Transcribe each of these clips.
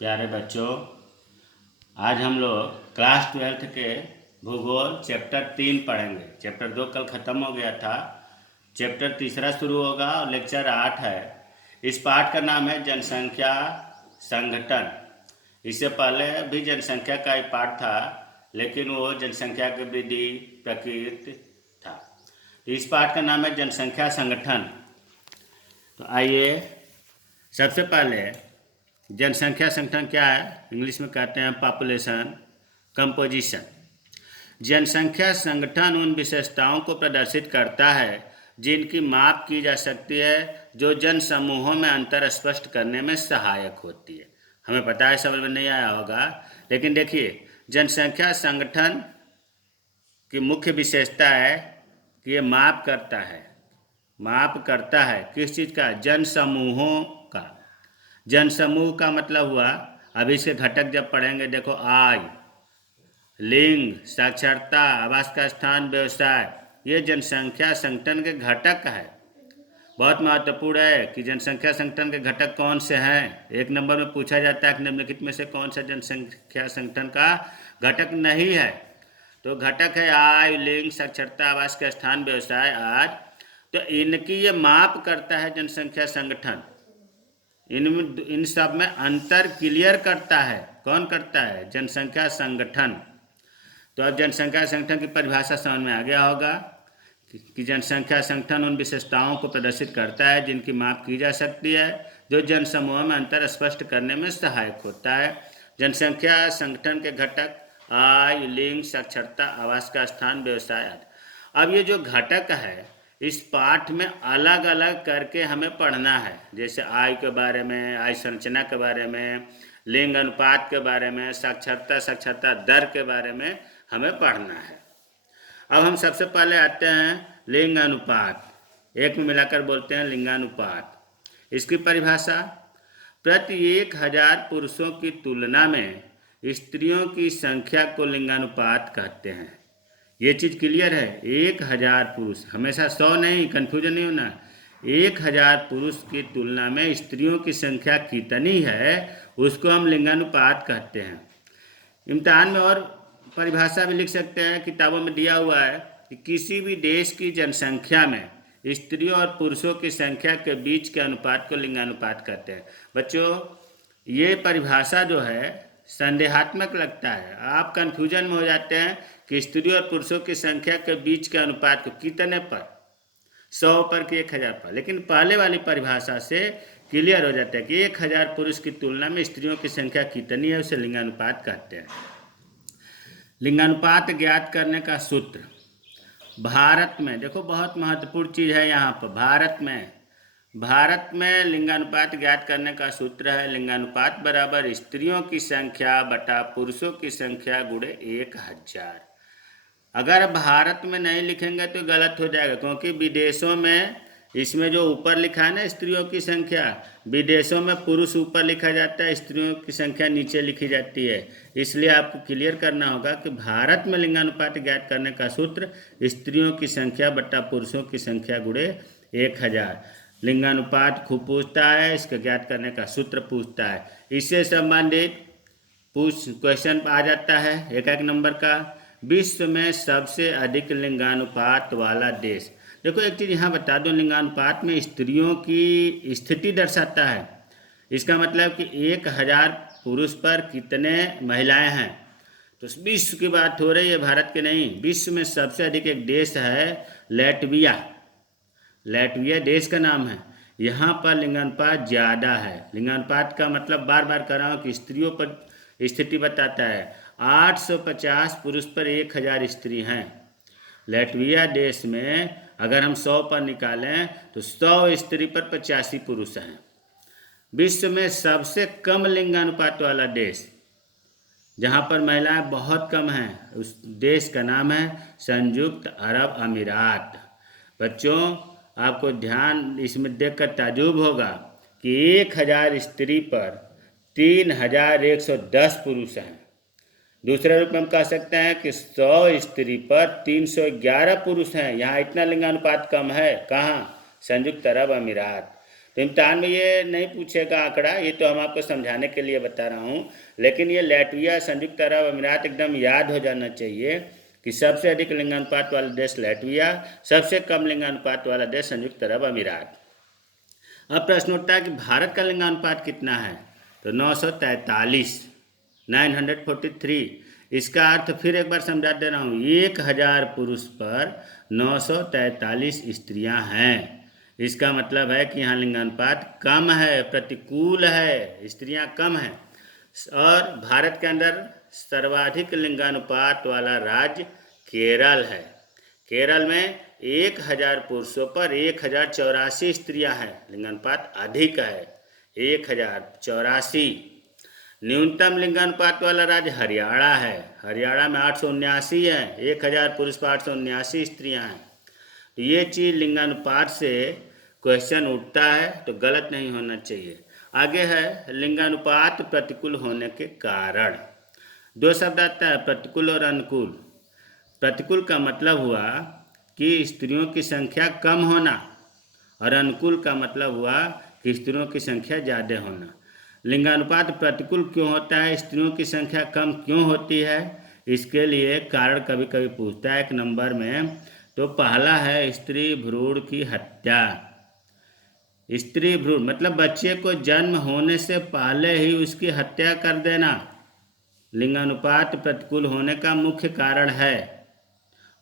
प्यारे बच्चों, आज हम लोग क्लास 12 के भूगोल चैप्टर 3 पढ़ेंगे। चैप्टर 2 कल ख़त्म हो गया था। चैप्टर तीसरा शुरू होगा और लेक्चर 8 है। इस पाठ का नाम है जनसंख्या संगठन। इससे पहले भी जनसंख्या का एक पाठ था, लेकिन वो जनसंख्या की वृद्धि प्रकृति था। इस पाठ का नाम है जनसंख्या संगठन। तो आइए, सबसे पहले जनसंख्या संगठन क्या है, इंग्लिश में कहते हैं पॉपुलेशन कंपोजिशन। जनसंख्या संगठन उन विशेषताओं को प्रदर्शित करता है जिनकी माप की जा सकती है, जो जन समूहों में अंतर स्पष्ट करने में सहायक होती है। हमें पता है, समझ में नहीं आया होगा, लेकिन देखिए, जनसंख्या संगठन की मुख्य विशेषता है कि ये माप करता है किस चीज़ का? जन समूहों का। जन समूह का मतलब हुआ, अभी इसके घटक जब पढ़ेंगे, देखो, आय, लिंग, साक्षरता, आवास का स्थान, व्यवसाय, ये जनसंख्या संगठन के घटक है। बहुत महत्वपूर्ण है कि जनसंख्या संगठन के घटक कौन से हैं। एक नंबर में पूछा जाता है कि निम्नलिखित में से कौन सा जनसंख्या संगठन का घटक नहीं है। तो घटक है आय, लिंग, साक्षरता, आवास का स्थान, व्यवसाय आदि। तो इनकी ये माप करता है जनसंख्या संगठन। इन सब में अंतर क्लियर करता है। कौन करता है? जनसंख्या संगठन। तो अब जनसंख्या संगठन की परिभाषा समझ में आ गया होगा कि जनसंख्या संगठन उन विशेषताओं को प्रदर्शित करता है जिनकी माप की जा सकती है, जो जन समूह में अंतर स्पष्ट करने में सहायक होता है। जनसंख्या संगठन के घटक आय, लिंग, साक्षरता, आवास का स्थान, व्यवसाय आदि। अब ये जो घटक है, इस पाठ में अलग अलग करके हमें पढ़ना है। जैसे आय के बारे में, आय संरचना के बारे में, लिंग अनुपात के बारे में, साक्षरता दर के बारे में हमें पढ़ना है। अब हम सबसे पहले आते हैं लिंग अनुपात। एक में मिलाकर बोलते हैं लिंगानुपात। इसकी परिभाषा, प्रति 1000 पुरुषों की तुलना में स्त्रियों की संख्या को लिंगानुपात कहते हैं। ये चीज़ क्लियर है। 1000 पुरुष, हमेशा 100 नहीं, कन्फ्यूजन नहीं होना। 1000 पुरुष की तुलना में स्त्रियों की संख्या कितनी है, उसको हम लिंगानुपात कहते हैं। इम्तिहान में और परिभाषा भी लिख सकते हैं, किताबों में दिया हुआ है कि किसी भी देश की जनसंख्या में स्त्रियों और पुरुषों की संख्या के बीच के अनुपात को लिंगानुपात कहते हैं। बच्चों, ये परिभाषा जो है संदेहात्मक लगता है। आप कन्फ्यूजन में हो जाते हैं कि स्त्रियों और पुरुषों की संख्या के बीच के अनुपात को कितने पर, 100 पर कि 1000 पर। लेकिन पहले वाली परिभाषा से क्लियर हो जाता है कि 1000 पुरुष की तुलना में स्त्रियों की संख्या कितनी है, उसे लिंगानुपात कहते हैं। लिंगानुपात ज्ञात करने का सूत्र, भारत में देखो, बहुत महत्वपूर्ण चीज़ है यहाँ पर। भारत में लिंगानुपात ज्ञात करने का सूत्र है, लिंगानुपात बराबर स्त्रियों की संख्या बटा पुरुषों की संख्या गुणे 1000। अगर भारत में नहीं लिखेंगे तो गलत हो जाएगा, क्योंकि विदेशों में इसमें जो ऊपर लिखा है ना स्त्रियों की संख्या, विदेशों में पुरुष ऊपर लिखा जाता है, स्त्रियों की संख्या नीचे लिखी जाती है। इसलिए आपको क्लियर करना होगा कि भारत में लिंगानुपात ज्ञात करने का सूत्र स्त्रियों की संख्या बटा पुरुषों की संख्या गुणे 1000। लिंगानुपात खूब पूछता है, इसका ज्ञात करने का सूत्र पूछता है। इससे संबंधित क्वेश्चन आ जाता है एक नंबर का। विश्व में सबसे अधिक लिंगानुपात वाला देश। देखो, एक चीज़ यहाँ बता दो, लिंगानुपात में स्त्रियों की स्थिति दर्शाता है। इसका मतलब कि 1000 पुरुष पर कितने महिलाएं हैं। तो विश्व की बात हो रही है, भारत के नहीं। विश्व में सबसे अधिक एक देश है लैटविया। लैटविया देश का नाम है। यहाँ पर लिंगानुपात ज़्यादा है। लिंगानुपात का मतलब बार बार कर रहा हूँ कि स्त्रियों पर स्थिति बताता है। 850 पुरुष पर 1000 स्त्री हैं। लैटविया देश में अगर हम 100 पर निकालें तो 100 स्त्री पर 85 पुरुष हैं। विश्व में सबसे कम लिंगानुपात वाला देश, जहाँ पर महिलाएं बहुत कम हैं, उस देश का नाम है संयुक्त अरब अमीरात। बच्चों, आपको ध्यान इसमें देखकर ताजुब होगा कि 1000 स्त्री पर 3110 पुरुष हैं। दूसरे रूप में हम कह सकते हैं कि 100 स्त्री पर 311 पुरुष हैं। यहाँ इतना लिंगानुपात कम है। कहाँ? संयुक्त अरब अमीरात। तो इम्तहान में ये नहीं पूछेगा आंकड़ा, ये तो हम आपको समझाने के लिए बता रहा हूँ। लेकिन ये लैटविया, संयुक्त अरब अमीरात एकदम याद हो जाना चाहिए कि सबसे अधिक लिंगानुपात वाला देश लैटविया, सबसे कम लिंगानुपात वाला देश संयुक्त अरब अमीरात। अब प्रश्न उठता है कि भारत का लिंगानुपात कितना है, तो 943, 943। इसका अर्थ फिर एक बार समझा दे रहा हूँ, 1000 पुरुष पर 943 स्त्रियां हैं। इसका मतलब है कि यहाँ लिंगानुपात कम है, प्रतिकूल है, स्त्रियां कम हैं। और भारत के अंदर सर्वाधिक लिंगानुपात वाला राज्य केरल है। केरल में 1000 पुरुषों पर 1084 स्त्रियां हैं, लिंगानुपात अधिक है, 1084। न्यूनतम लिंगानुपात वाला राज्य हरियाणा है। हरियाणा में 879 है, 1000 पुरुष पर 879 स्त्रियां हैं। तो ये चीज़ लिंगानुपात से क्वेश्चन उठता है, तो गलत नहीं होना चाहिए। आगे है लिंगानुपात प्रतिकूल होने के कारण। दो शब्द आता है, प्रतिकूल और अनुकूल। प्रतिकूल का मतलब हुआ कि स्त्रियों की संख्या कम होना, और अनुकूल का मतलब हुआ कि स्त्रियों की संख्या ज़्यादा होना। लिंगानुपात प्रतिकूल क्यों होता है, स्त्रियों की संख्या कम क्यों होती है, इसके लिए कारण कभी कभी पूछता है एक नंबर में। तो पहला है स्त्री भ्रूण की हत्या। स्त्री भ्रूण मतलब बच्चे को जन्म होने से पहले ही उसकी हत्या कर देना लिंगानुपात प्रतिकूल होने का मुख्य कारण है।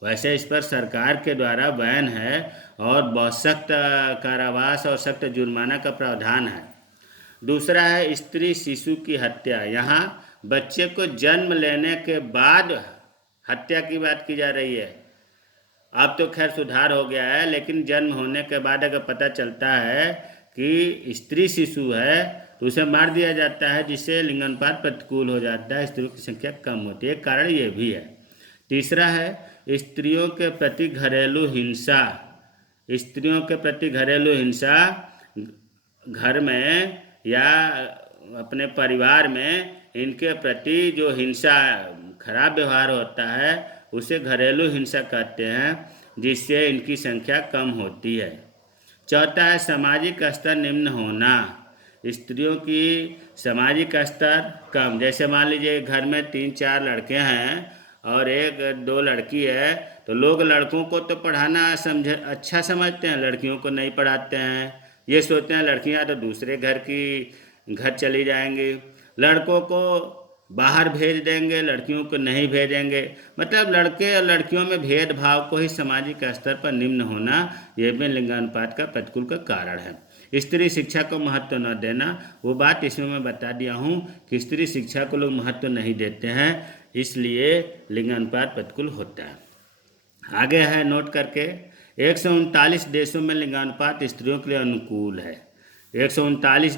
वैसे इस पर सरकार के द्वारा बैन है और बहुत सख्त कारावास और सख्त जुर्माना का प्रावधान है। दूसरा है स्त्री शिशु की हत्या। यहाँ बच्चे को जन्म लेने के बाद हत्या की बात की जा रही है। अब तो खैर सुधार हो गया है, लेकिन जन्म होने के बाद अगर पता चलता है कि स्त्री शिशु है तो उसे मार दिया जाता है, जिससे लिंगानुपात प्रतिकूल हो जाता है, स्त्रियों की संख्या कम होती है। एक कारण ये भी है। तीसरा है स्त्रियों के प्रति घरेलू हिंसा। स्त्रियों के प्रति घरेलू हिंसा घर में या अपने परिवार में इनके प्रति जो हिंसा, खराब व्यवहार होता है, उसे घरेलू हिंसा कहते हैं, जिससे इनकी संख्या कम होती है। चौथा है सामाजिक स्तर निम्न होना। स्त्रियों की सामाजिक स्तर कम, जैसे मान लीजिए घर में 3-4 लड़के हैं और 1-2 लड़की है, तो लोग लड़कों को तो पढ़ाना अच्छा समझते हैं, लड़कियों को नहीं पढ़ाते हैं। ये सोचते हैं लड़कियां तो दूसरे घर चली जाएंगी, लड़कों को बाहर भेज देंगे, लड़कियों को नहीं भेजेंगे। मतलब लड़के और लड़कियों में भेदभाव को ही सामाजिक स्तर पर निम्न होना, यह भी लिंगानुपात का प्रतिकूल का कारण है। स्त्री शिक्षा को महत्व न देना, वो बात इसमें मैं बता दिया हूँ कि स्त्री शिक्षा को लोग महत्व नहीं देते हैं, इसलिए लिंगानुपात प्रतिकूल होता है। आगे है नोट करके, 139 देशों में लिंगानुपात स्त्रियों के लिए अनुकूल है। 139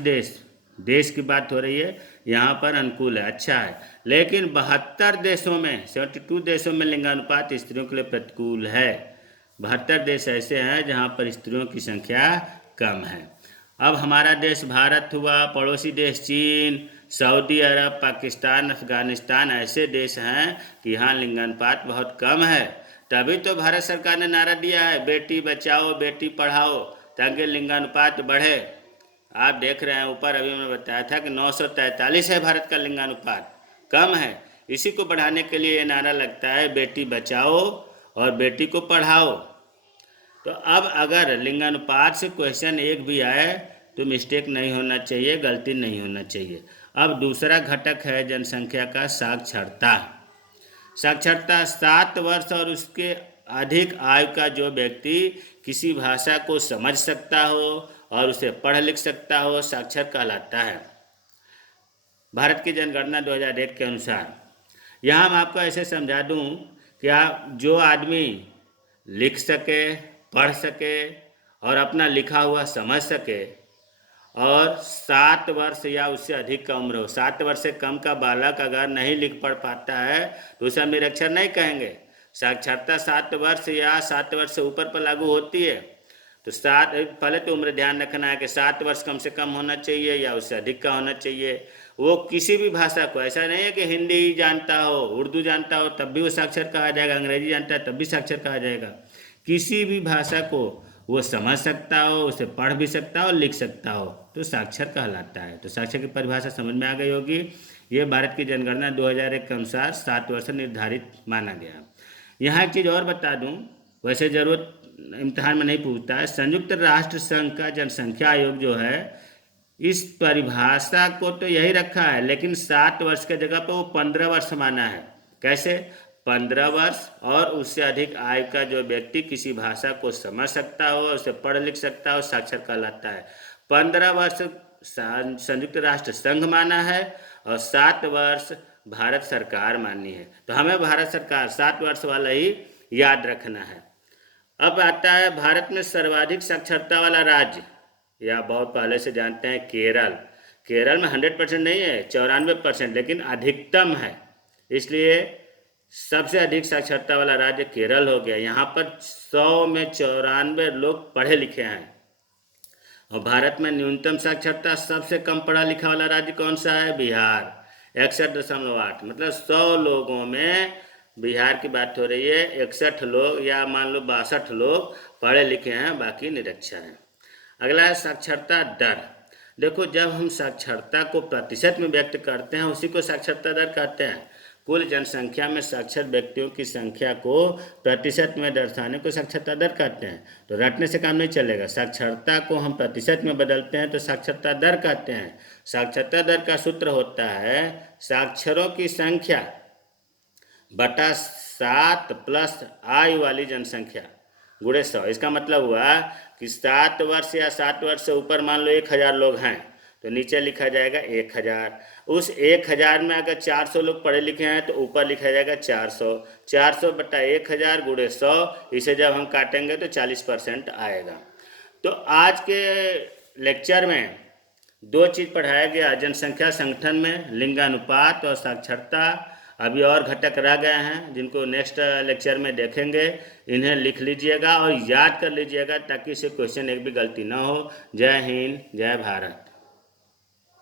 देश की बात हो रही है, यहाँ पर अनुकूल है, अच्छा है। लेकिन 72 देशों में, 72 देशों में लिंगानुपात स्त्रियों के लिए प्रतिकूल है। 72 देश ऐसे हैं जहाँ पर स्त्रियों की संख्या कम है। अब हमारा देश भारत हुआ, पड़ोसी देश चीन, सऊदी अरब, पाकिस्तान, अफगानिस्तान ऐसे देश हैं कि यहाँ लिंगानुपात बहुत कम है। तभी तो भारत सरकार ने नारा दिया है बेटी बचाओ बेटी पढ़ाओ, ताकि लिंगानुपात बढ़े। आप देख रहे हैं ऊपर अभी मैंने बताया था कि 943 है भारत का लिंगानुपात, कम है। इसी को बढ़ाने के लिए ये नारा लगता है बेटी बचाओ और बेटी को पढ़ाओ। तो अब अगर लिंगानुपात से क्वेश्चन एक भी आए तो मिस्टेक नहीं होना चाहिए, गलती नहीं होना चाहिए। अब दूसरा घटक है जनसंख्या का साक्षरता। साक्षरता 7 वर्ष और उसके अधिक आयु का जो व्यक्ति किसी भाषा को समझ सकता हो और उसे पढ़ लिख सकता हो, साक्षर कहलाता है। भारत की जनगणना 2001 के अनुसार, यहाँ मैं आपको ऐसे समझा दूँ कि जो आदमी लिख सके, पढ़ सके और अपना लिखा हुआ समझ सके, और 7 वर्ष या उससे अधिक का उम्र हो। 7 वर्ष से कम का बालक अगर नहीं लिख पढ़ पाता है तो उसे हम निरक्षर नहीं कहेंगे। साक्षरता 7 वर्ष या 7 वर्ष से ऊपर पर लागू होती है। तो पहले तो उम्र ध्यान रखना है कि 7 वर्ष कम से कम होना चाहिए या उससे अधिक का होना चाहिए। वो किसी भी भाषा को, ऐसा नहीं है कि हिंदी जानता हो, उर्दू जानता हो तब भी वो साक्षर कहा जाएगा, अंग्रेजी जानता है तब भी साक्षर कहा जाएगा। किसी भी भाषा को वो समझ सकता हो, उसे पढ़ भी सकता हो और लिख सकता हो, तो साक्षर कहलाता है। तो साक्षर की परिभाषा समझ में आ गई होगी। ये भारत की जनगणना 2001 के अनुसार 7 वर्ष निर्धारित माना गया। यहाँ एक चीज़ और बता दूँ, वैसे ज़रूरत इम्तिहान में नहीं पूछता है। संयुक्त राष्ट्र संघ का जनसंख्या आयोग जो है, इस परिभाषा को तो यही रखा है, लेकिन 7 वर्ष के जगह पर वो 15 वर्ष माना है। कैसे? 15 वर्ष और उससे अधिक आयु का जो व्यक्ति किसी भाषा को समझ सकता हो, उसे पढ़ लिख सकता हो, साक्षर कहलाता है। 15 वर्ष संयुक्त राष्ट्र संघ माना है और 7 वर्ष भारत सरकार मानी है। तो हमें भारत सरकार 7 वर्ष वाला ही याद रखना है। अब आता है भारत में सर्वाधिक साक्षरता वाला राज्य, या बहुत पहले से जानते हैं केरल। केरल में 100% नहीं है, 94%, लेकिन अधिकतम है, इसलिए सबसे अधिक साक्षरता वाला राज्य केरल हो गया। यहाँ पर 100 में 94 लोग पढ़े लिखे हैं। और भारत में न्यूनतम साक्षरता सबसे कम पढ़ा लिखा वाला राज्य कौन सा है? बिहार, 61.8। मतलब 100 लोगों में बिहार की बात हो रही है, 61 लोग या मान लो 62 लोग पढ़े लिखे हैं, बाकी निरक्षर हैं। अगला है साक्षरता दर। देखो, जब हम साक्षरता को प्रतिशत में व्यक्त करते हैं, उसी को साक्षरता दर कहते हैं। कुल जनसंख्या में साक्षर व्यक्तियों की संख्या को प्रतिशत में दर्शाने को साक्षरता दर कहते हैं। तो रटने से काम नहीं चलेगा। साक्षरता को हम प्रतिशत में बदलते हैं तो साक्षरता दर कहते हैं। साक्षरता दर का सूत्र होता है साक्षरों की संख्या बटा 7 प्लस आयु वाली जनसंख्या गुणे 100। इसका मतलब हुआ कि 7 वर्ष या 7 वर्ष से ऊपर मान लो 1000 लोग हैं, तो नीचे लिखा जाएगा 1000। उस 1000 में अगर 400 लोग पढ़े लिखे हैं तो ऊपर लिखा जाएगा 400। 400 बटा 1000 गुणे 100, इसे जब हम काटेंगे तो 40% आएगा। तो आज के लेक्चर में 2 चीज़ पढ़ाया गया जनसंख्या संगठन में, लिंगानुपात और साक्षरता। अभी और घटक रह गए हैं जिनको नेक्स्ट लेक्चर में देखेंगे। इन्हें लिख लीजिएगा और याद कर लीजिएगा ताकि इससे क्वेश्चन एक भी गलती ना हो। जय हिंद, जय भारत।